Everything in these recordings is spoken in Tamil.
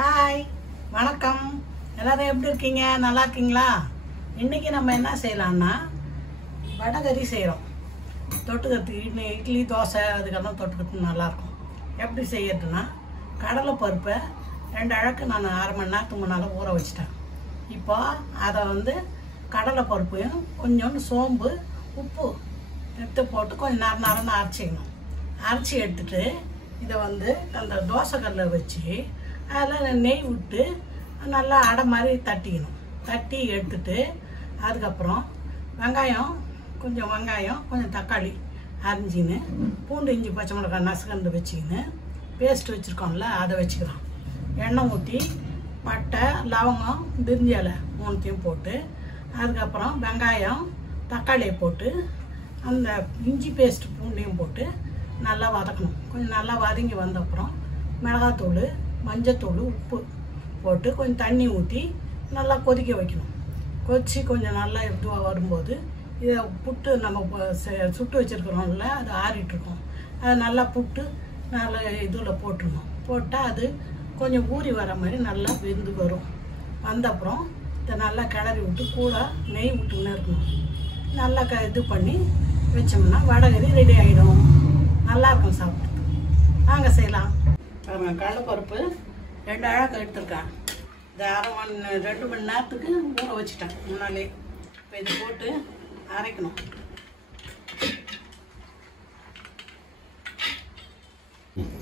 ஹாய், வணக்கம். எல்லாரும் எப்படி இருக்கீங்க? நல்லா இருக்கீங்களா? இன்றைக்கி நம்ம என்ன செய்யலாம்னா வடகறி செய்கிறோம். தொட்டுக்கிறதுக்கு இட்லி தோசை அதுக்கெல்லாம் தொட்டுக்கிறதுக்கு நல்லாயிருக்கும். எப்படி செய்யறதுன்னா, கடலை பருப்பை 2 அழகு நான் அரை மணி நேரத்துக்கு முன்னால் ஊற வச்சிட்டேன். இப்போ அதை கடலை பருப்பையும் கொஞ்சோண்டு சோம்பு உப்பு எடுத்து போட்டு கொஞ்சம் நேரம் அரைச்சிக்கணும். அரைச்சி எடுத்துட்டு இதை அந்த தோசைக்கல்லில் வச்சு அதில் நெய் விட்டு நல்லா அடை மாதிரி தட்டிக்கணும். தட்டி எடுத்துட்டு அதுக்கப்புறம் வெங்காயம் கொஞ்சம் தக்காளி அரிஞ்சின்னு பூண்டு இஞ்சி பச்சை மிளகாய் நசுக்கண்டு வச்சுக்கின்னு பேஸ்ட் வச்சுருக்கோம்ல அதை வச்சுக்கிறோம். எண்ணெய் ஊற்றி பட்டை லவங்கம் பிரிஞ்சி இலை 3த்தையும் போட்டு அதுக்கப்புறம் வெங்காயம் தக்காளியை போட்டு அந்த இஞ்சி பேஸ்ட் பூண்டையும் போட்டு நல்லா வதக்கணும். கொஞ்சம் நல்லா வதங்கி வந்தப்புறம் மிளகாத்தூள் மஞ்சத்தூள் உப்பு போட்டு கொஞ்சம் தண்ணி ஊற்றி நல்லா கொதிக்க வைக்கணும். கொதித்து கொஞ்சம் நல்லா இதுவாக வரும்போது இதை புட்டு நம்ம சுட்டு வச்சுருக்கிறோம்ல அது ஆறிட்டுருக்கோம். அதை நல்லா புட்டு நல்லா இதில் போட்டுடணும். போட்டால் அது கொஞ்சம் ஊறி வர மாதிரி நல்லா வெந்து வரும். வந்தப்புறம் இதை நல்லா கிளறி விட்டு கூட நெய் விட்டுன்னு இருக்கணும். நல்லா இது பண்ணி வச்சோம்னா வடகறி ரெடி ஆகிடும். நல்லாயிருக்கும் சாப்பிட்டு. நாங்கள் செய்யலாம். கடலைப்பருப்பு 2 அழகு எடுத்துருக்கேன். இந்த 2 மணி நேரத்துக்கு ஊற வச்சுட்டேன் முன்னாலே. இப்போ இது போட்டு அரைக்கணும்.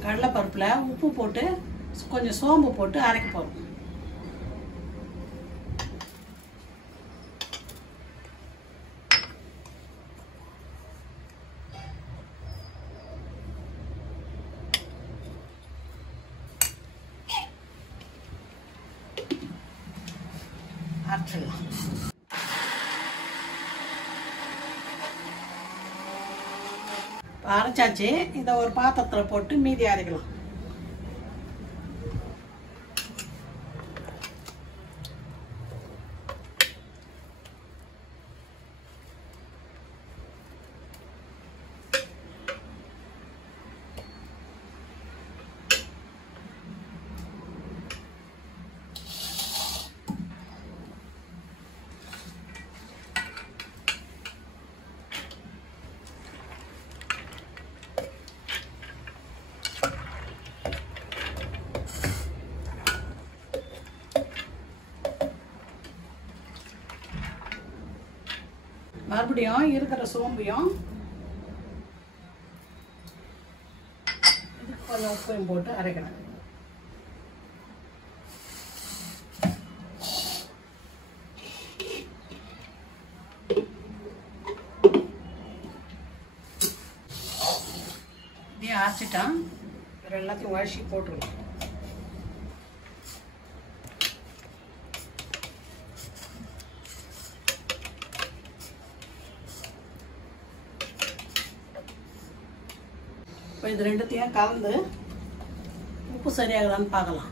கடலைப்பருப்பில் உப்பு போட்டு கொஞ்சம் சோம்பு போட்டு அரைக்க போகிறோம். அரைச்சிடலாம். அரைச்சாச்சு. இதை ஒரு பாத்திரத்தில் போட்டு மீதி அரைக்கலாம். மறுபடியும் இருக்கிற சோம்பையும் இதுக்கு கொஞ்சம் உப்பையும் போட்டு அரைக்கணும். இப்படியே அரைச்சிட்டான். எல்லாத்தையும் வழிச்சி போட்டுருவோம். இப்போ இது ரெண்டுத்தையும் கலந்து உப்பு சரியாகுதான்னு பார்க்கலாம்.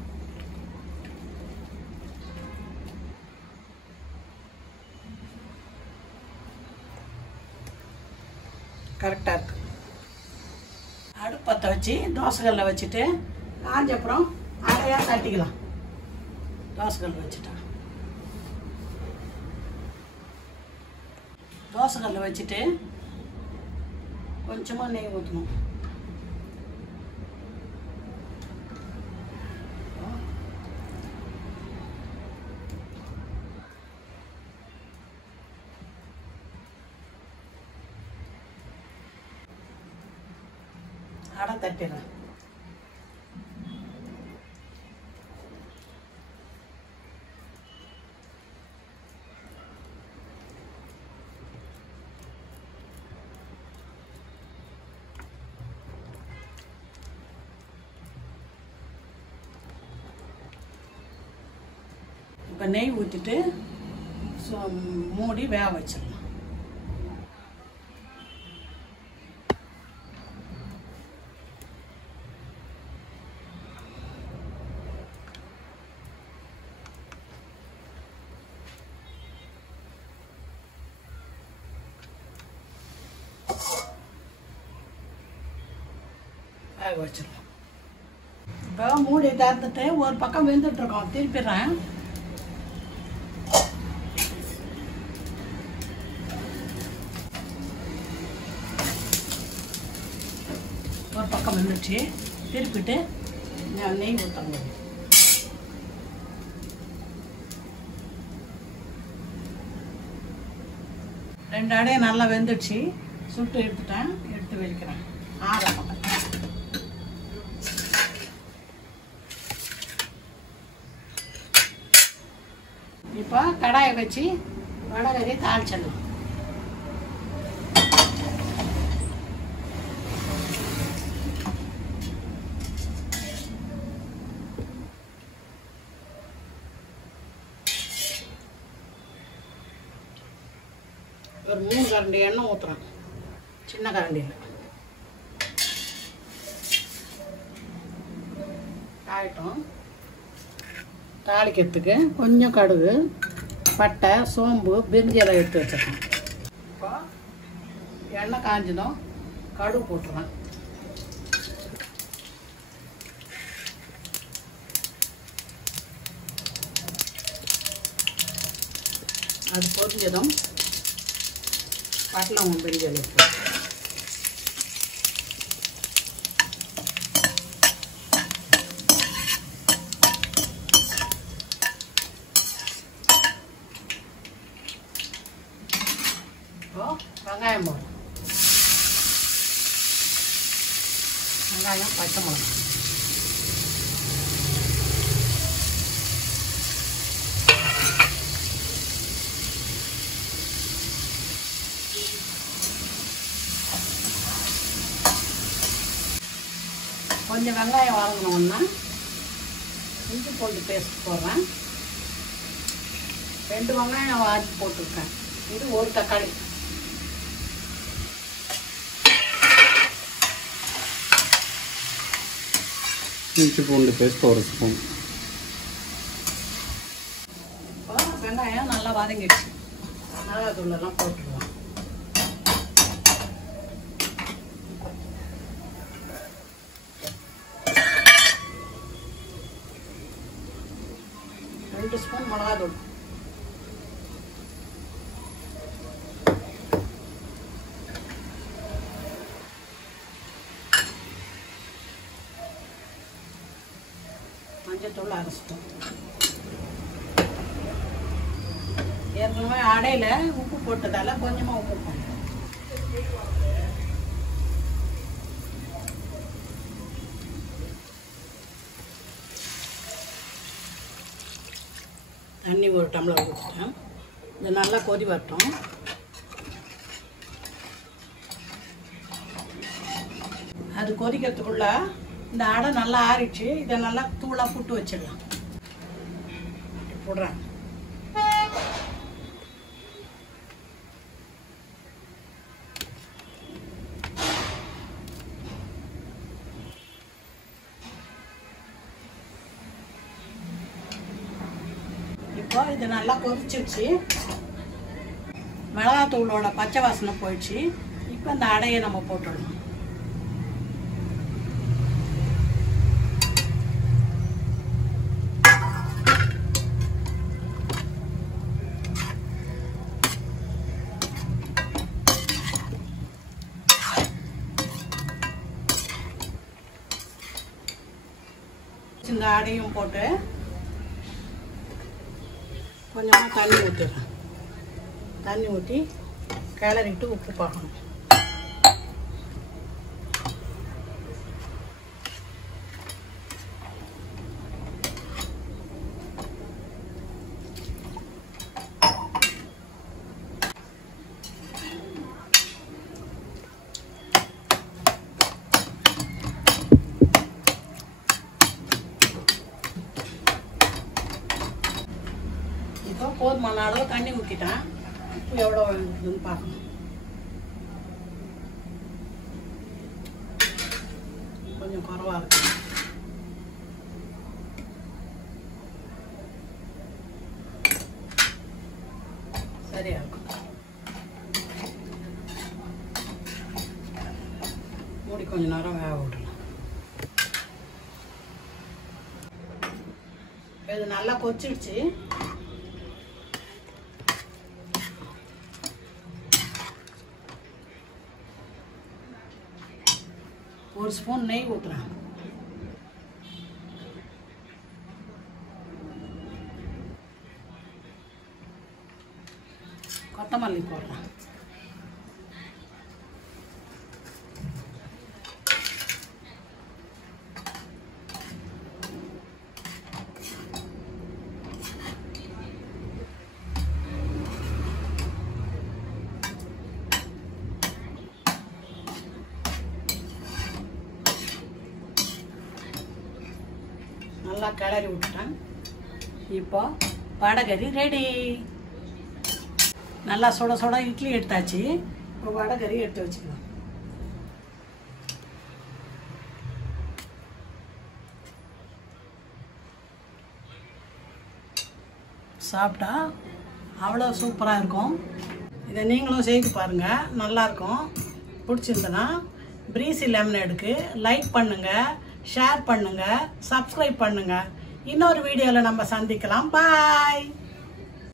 கரெக்டாக இருக்கு. அடுப்பத்தை வச்சு தோசைக்கல்ல வச்சுட்டு காஞ்சப்புறம் அடையாக தட்டிக்கலாம். தோசைக்கல்ல வச்சுட்டேன். தோசைக்கல்ல வச்சுட்டு கொஞ்சமாக நெய் ஊற்றணும். அடை தட்டிடுறேன். இப்போ நெய் ஊற்றிட்டு மூடி வேக வச்சிடலாம். வேக வச்சிடலாம். இப்போ மூடி திறந்துட்டு ஒரு பக்கம் வெந்துட்டுருக்கோம், திருப்பிடுறேன். ஒரு பக்கம் வெந்துச்சு, திருப்பிட்டு நெய் ஊற்றங்க. ரெண்டு அடையை நல்லா வெந்துடுச்சு, சுட்டு எடுத்துட்டேன். எடுத்து வைக்கிறேன் ஆற பக்கம். இப்போ கடாயை வச்சு வடகறி தாளிச்சிடலாம். ஒரு 3 கரண்டி எண்ணெய் ஊற்றுறேன், சின்ன கரண்டியில். காயட்டும். தாளிக்கிறதுக்கு கொஞ்சம் கடுகு, பட்டை, சோம்பு, பிரிஞ்சி எல்லாம் எடுத்து வச்சிருக்கேன். இப்போ எண்ணெய் காஞ்சதும் கடுகு போட்டுருவேன். அது பொரிஞ்சதும் பட்டலவங்கம், பிரிஞ்சி எல்லாம் எடுத்து வெங்காயம் போடும். வெங்காயம், பச்சை மிளகாய். கொஞ்சம் வெங்காயம் வதங்கணும்னா இஞ்சி பூண்டு பேஸ்ட் போடுறேன். 2 வெங்காயம் வாங்கி போட்டிருக்கேன். இது ஒரு தக்காளி. இஞ்சி பூண்டு பேஸ்ட் 1 ஸ்பூன். இப்போ வெங்காயம் நல்லா வதங்கிடுச்சு. மிளகாத்தூளெல்லாம் போட்டுருவோம். ரெண்டு ஸ்பூன் மிளகாத்தூள். மஞ்சத்தூள் 1/2 ஸ்பூன். ஏற்கனவே அடையில் உப்பு போட்டதால கொஞ்சமாக உப்பு போடணும். தண்ணி 1 டம்ளர் ஊற்றிட்டேன். இது நல்லா கொதி வரட்டும். அது கொதிக்கிறதுக்குள்ள இந்த அடை நல்லா ஆறிச்சு. இதை நல்லா தூளாக புட்டு வச்சிடலாம். போடுறேன். இப்போ இது நல்லா கொதிச்சிருச்சு. மிளகாத்தூளோட பச்சை வாசனை போயிடுச்சு. இப்போ இந்த அடையை நம்ம போட்டுடலாம். இந்த அடையும் போட்டு கொஞ்சமாக தண்ணி ஊற்றிடுறேன். தண்ணி ஊற்றி கிளறிட்டு உப்பு பார்க்கணும். இப்போ போதுமான அளவு தண்ணி ஊற்றிட்டேன். உப்பு எவ்வளோ வேணுதுன்னு பார்க்கணும். கொஞ்சம் குறவாக இருக்கு. சரியா இருக்கும். மூடி கொஞ்ச நேரம் வேக விடலாம். இது நல்லா கொச்சிடுச்சு. ஒரு ஸ்பூன் நெய் ஊற்றுறேன். கொத்தமல்லி போடுறேன். நல்லா கிளறி விட்டுட்டேன். இப்போ வடகறி ரெடி. நல்லா சுட சுட இட்லி எடுத்தாச்சு. இப்போ வடகறி எடுத்து வச்சுக்கலாம். சாப்பிட்டா அவ்வளோ சூப்பராக இருக்கும். இதை நீங்களும் செய்து பாருங்கள், நல்லாயிருக்கும். பிடிச்சிருந்தனா பிரீசி லெமனேடுக்கு லைக் பண்ணுங்கள், ஷேர் பண்ணுங்கள், சப்ஸ்கிரைப் பண்ணுங்கள். இன்னொரு வீடியோவில் நம்ம சந்திக்கலாம். பாய்.